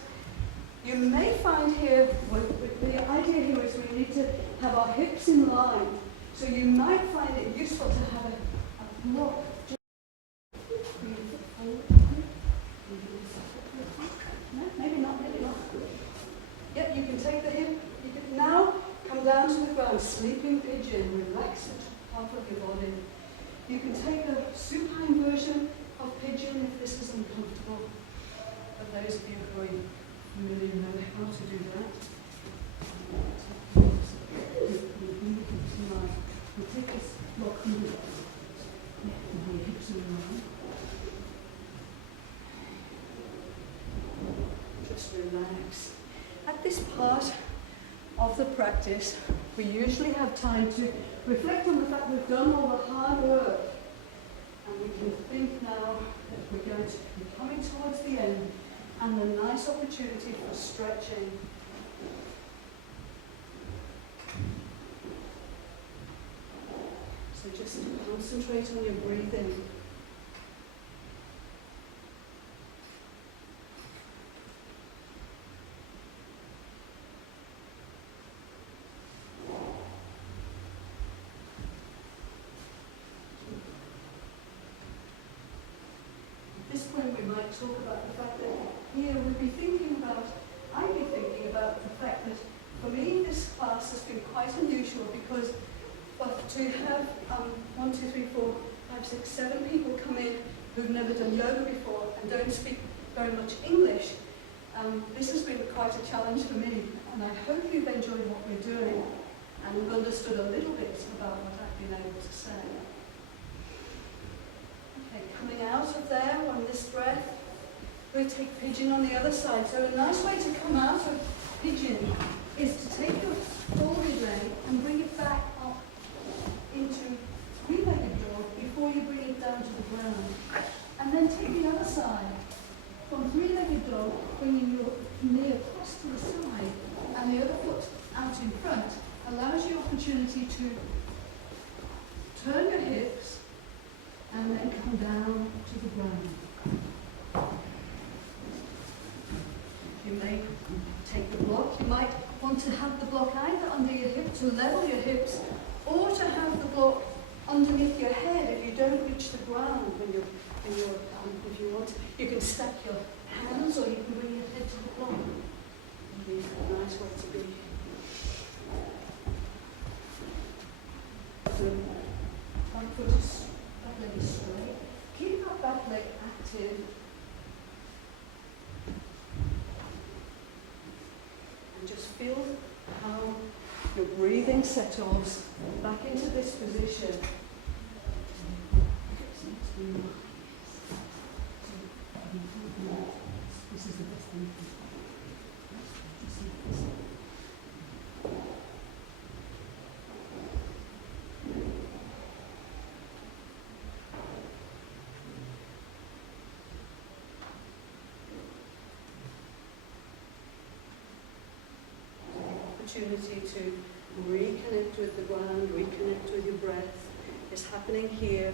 You may find here, well, the idea here is we need to have our hips in line. So you might find it useful to have a block. No, maybe not, maybe not. Yep, you can take the hip. You can now come down to the ground, sleeping pigeon. Relax the top of your body. You can take a supine version of pigeon if this is uncomfortable. But those of you who are familiar know how to do that. You take this block in the hips in line. Just relax. At this part of the practice, we usually have time to reflect on the fact we've done all the hard work. And we can think now that we're going to be coming towards the end and a nice opportunity for stretching. So just concentrate on your breathing. At this point we might talk about the fact that here I'd be thinking about the fact that for me this class has been quite unusual because to have 1, 2, 3, 4, 5, 6, 7 people come in who've never done yoga before and don't speak very much English, this has been quite a challenge for me, and I hope you've enjoyed what we're doing and have understood a little bit about what I've been able to say. Okay, coming out of there on this breath, we take pigeon on the other side. So a nice way to come out of pigeon is to take your forward leg and bring it back up into three-legged dog before you bring it down to the ground. And then take the other side. From three-legged dog, bringing your knee across to the side and the other foot out in front allows you opportunity to turn your hips and then come down to the ground. You may take the block. You might want to have the block either under your hip to level your hips, or to have the block underneath your head if you don't reach the ground when you're if you want. You can stack your hands, or you can bring your head to the block. It's a nice way to be. So, front foot is back leg is straight. Keep that back leg active. And just feel how your breathing settles back into this position. This is the best thing. Opportunity to reconnect with the ground, reconnect with your breath is happening here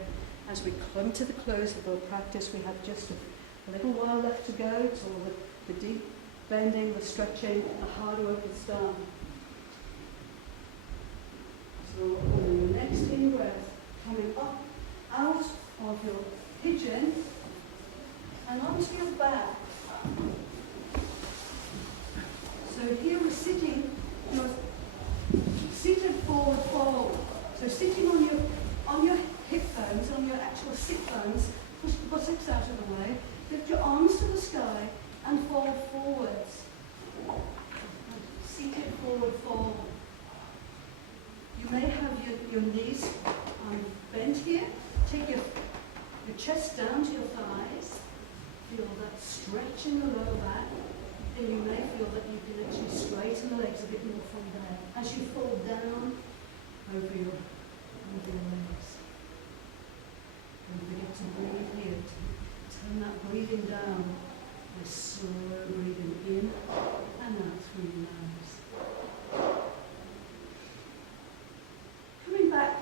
as we come to the close of our practice. We have just a little while left to go till the deep bending, the stretching, the hard work is done. So on the next in breath, coming up out of your pigeon and onto your back. So here we're sitting. You're seated forward fold. So sitting on your hip bones, on your actual sit bones, push the buttocks out of the way, lift your arms to the sky and fold forwards. Seated forward fold. You may have your knees bent here. Take your chest down to your thighs. Feel that stretch in the lower back. And you may feel that you can actually straighten the legs a bit more from there as you fall down over your legs. Don't forget to breathe here. Turn that breathing down by slow breathing in and out through your nose.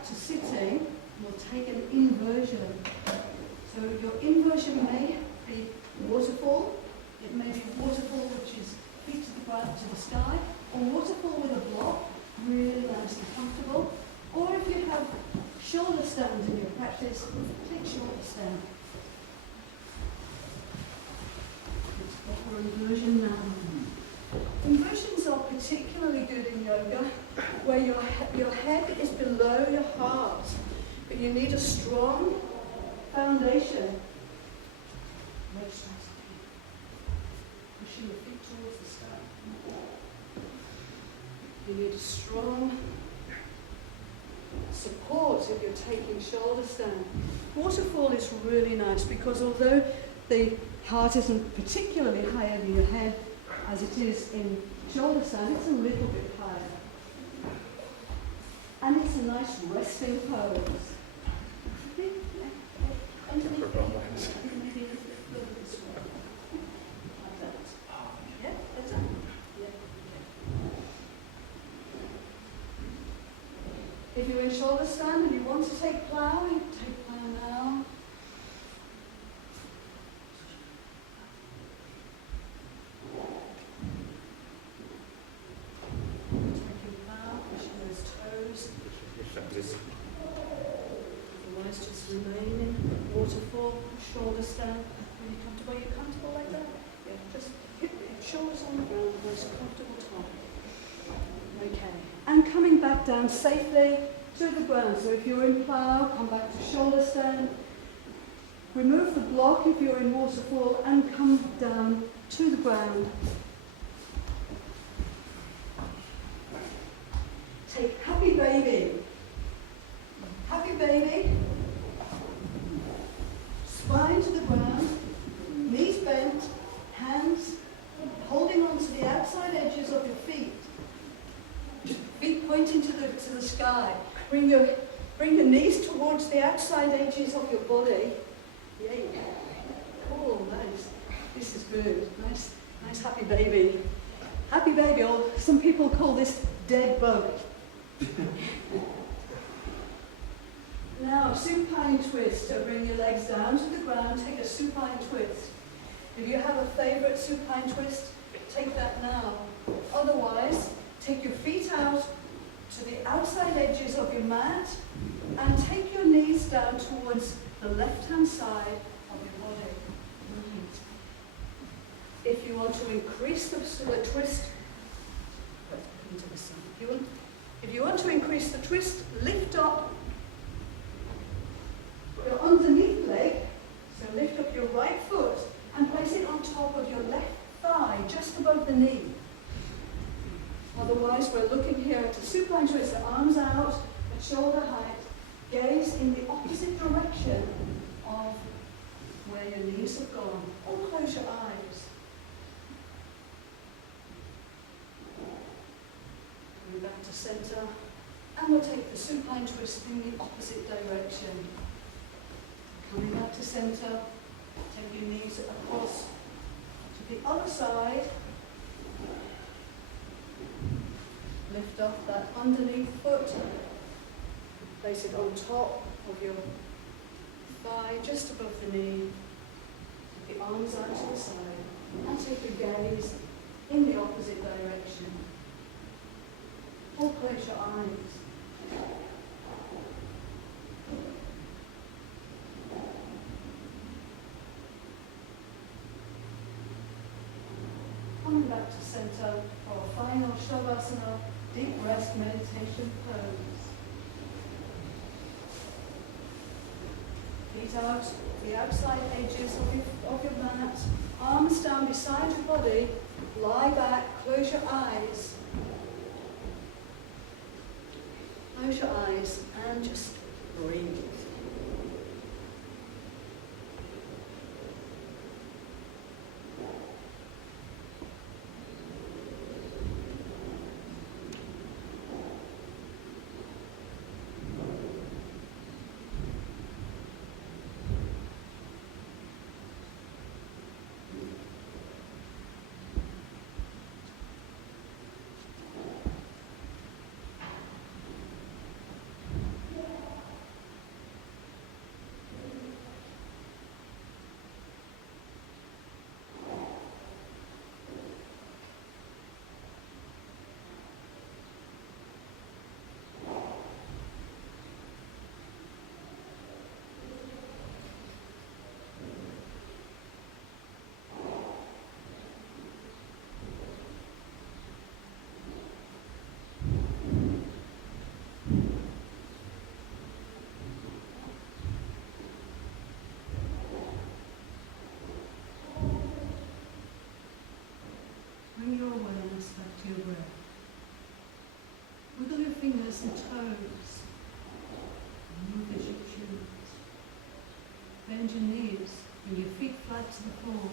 to sitting, we'll take an inversion. So your inversion may be waterfall. It may be waterfall which is feet to the ground, to the sky, or waterfall with a block, really nice and comfortable. Or if you have shoulder stand in your practice, take shoulder stand. Let's go for inversion now. Inversions are particularly good in yoga, where your head is below your heart, but you need a strong foundation. Pushing your feet towards the sky. You need a strong support if you're taking shoulder stand. Waterfall is really nice because although the heart isn't particularly high over your head as it is in shoulder stand, it's a little bit higher. And it's a nice resting pose. If you're in shoulder stand and you want to take plow, you take plow now. Taking plow, pushing those toes. Otherwise, just remain in waterfall, shoulder stand. Really comfortable. Are you comfortable like that? Yeah, just hit your shoulders on the ground, nice comfortable top. Okay. And coming back down safely to the ground. So if you're in plow, come back to shoulder stand. Remove the block if you're in waterfall and come down to the ground. Take happy baby. Happy baby. Spine to the ground. Knees bent. Hands holding on to the outside edges of your feet. Feet pointing to the sky. Bring your knees towards the outside edges of your body. Yay. Oh, nice. This is good. Nice happy baby. Happy baby, or some people call this dead bug. Now, supine twist. So bring your legs down to the ground, take a supine twist. If you have a favorite supine twist, take that now. Otherwise, take your feet out to the outside edges of your mat and take your knees down towards the left-hand side of your body. If you want to increase the twist, if you want to increase the twist, lift up your underneath leg, so lift up your right foot and place it on top of your left thigh, just above the knee. Otherwise, we're looking here at a supine twist, the arms out at shoulder height, gaze in the opposite direction of where your knees have gone, or close your eyes. Coming back to center, and we'll take the supine twist in the opposite direction. Coming back to center, take your knees across to the other side. Lift up that underneath foot, place it on top of your thigh, just above the knee. Take the arms out to the side, and take your gaze in the opposite direction. Or close your eyes. Coming back to center for a final Shavasana, deep rest meditation pose. Feet out, the outside edges of your mat, arms down beside your body, lie back, close your eyes. Close your eyes and just breathe. fingers and toes. Move as you choose. Bend your knees, bring your feet flat to the floor.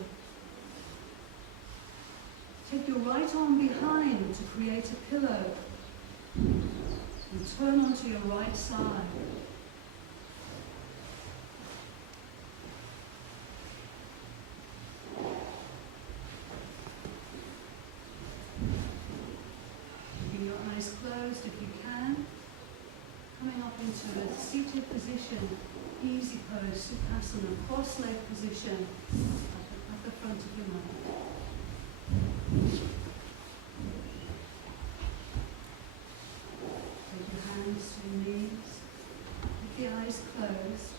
Take your right arm behind to create a pillow and turn onto your right side. Keeping your eyes closed if you can. Coming up into a seated position, easy pose, Sukhasana, cross-leg position at the front of your mat. Take your hands to your knees, with the eyes closed.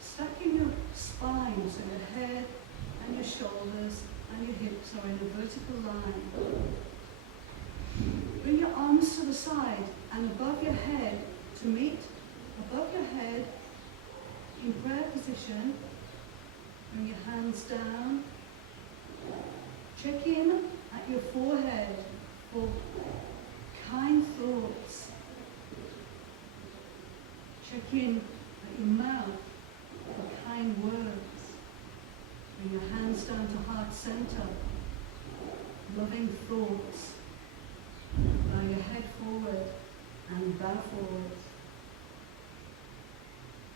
Stacking your spine so your head and your shoulders and your hips are in a vertical line. Bring your arms to the side and above your head to meet above your head in prayer position. Bring your hands down. Check in at your forehead for kind thoughts. Check in at your mouth for kind words. Bring your hands down to heart center. Loving thoughts. Bow your head forward and bow forward.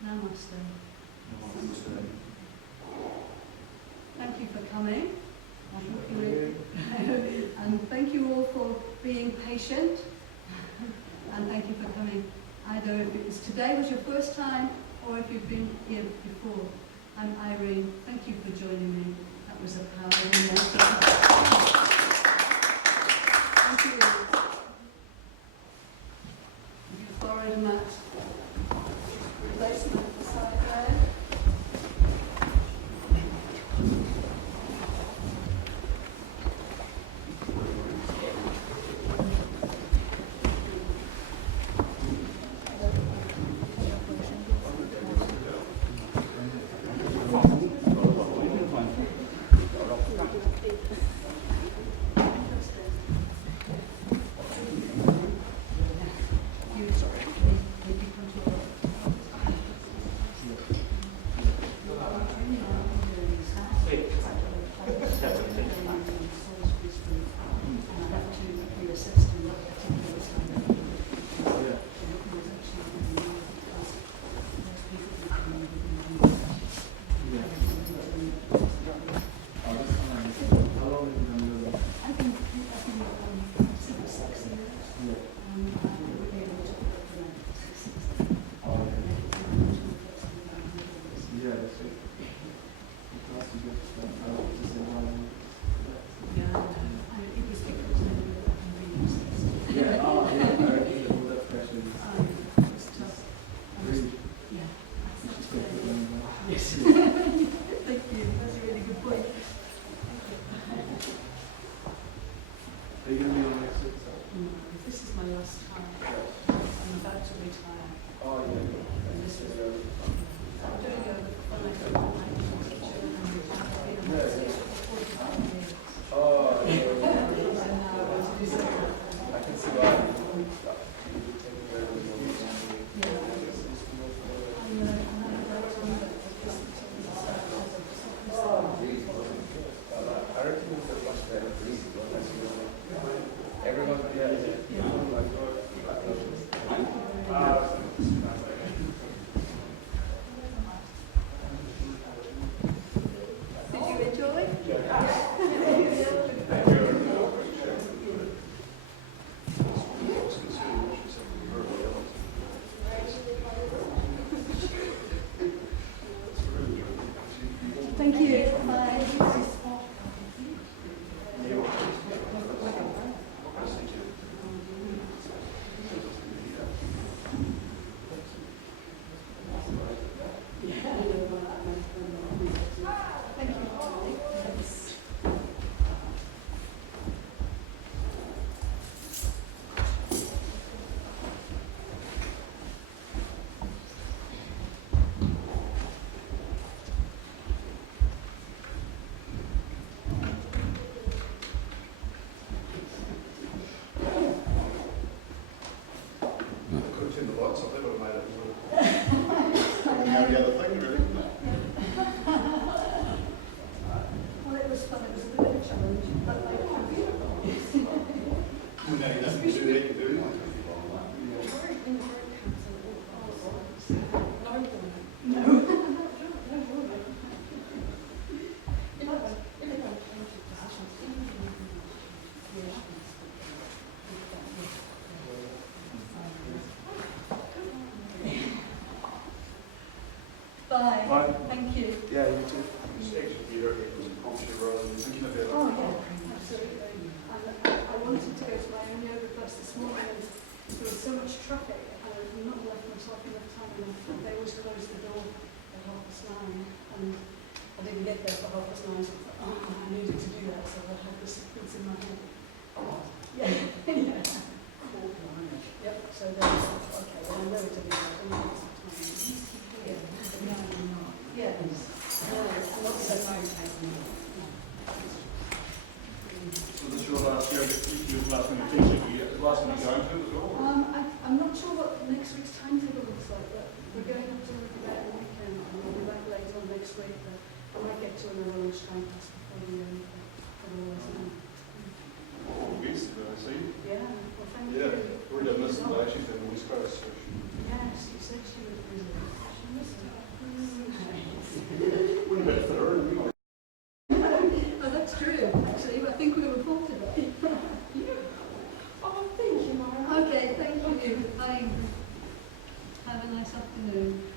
Namaste. Thank you for coming. And thank you all for being patient. And thank you for coming. Either if it was today was your first time or if you've been here before. I'm Irene. Thank you for joining me. That was a powerful moment. Thank you. You borrowed a mat. Replacement beside there. thought something would have made it more. And now the other thing, really, isn't it? Well, it was fun. It was a bit of a challenge, but like, Well, now he doesn't do that, you do. Bye. Bye. Thank you. Yeah, you too. It's actually better if it was a culture rather than thinking about it. Oh, yeah, absolutely. And I wanted to go to my own yoga class this morning, and there was so much traffic, and I've not left myself enough time, and they always close the door at 9:30, and I didn't get there for 9:30, so I thought, oh, I needed to do that, so I had the sequence in my head. Yeah, yeah. Yep, so then, okay, well, I know it's a bit like, oh, it's the time. Yeah, yes. I'm not so married. So this is your last year, your last one you teach it, the last one you're going to as well? I'm not sure what next week's timetable looks like, but we're going up to Riverhead the weekend, and we'll be back later on next week, but I might get to another lunchtime class before the end, otherwise, All the best, I see. yeah, well, thank you. Yeah, we're done this today, she's been on the West Coast, so she... Yes, you said she was busy. She must have. Wouldn't have been for her, you know. Oh, that's true, actually, I think we were full today. Oh, thank you, Mara. Okay, thank you. Bye. Have a nice afternoon.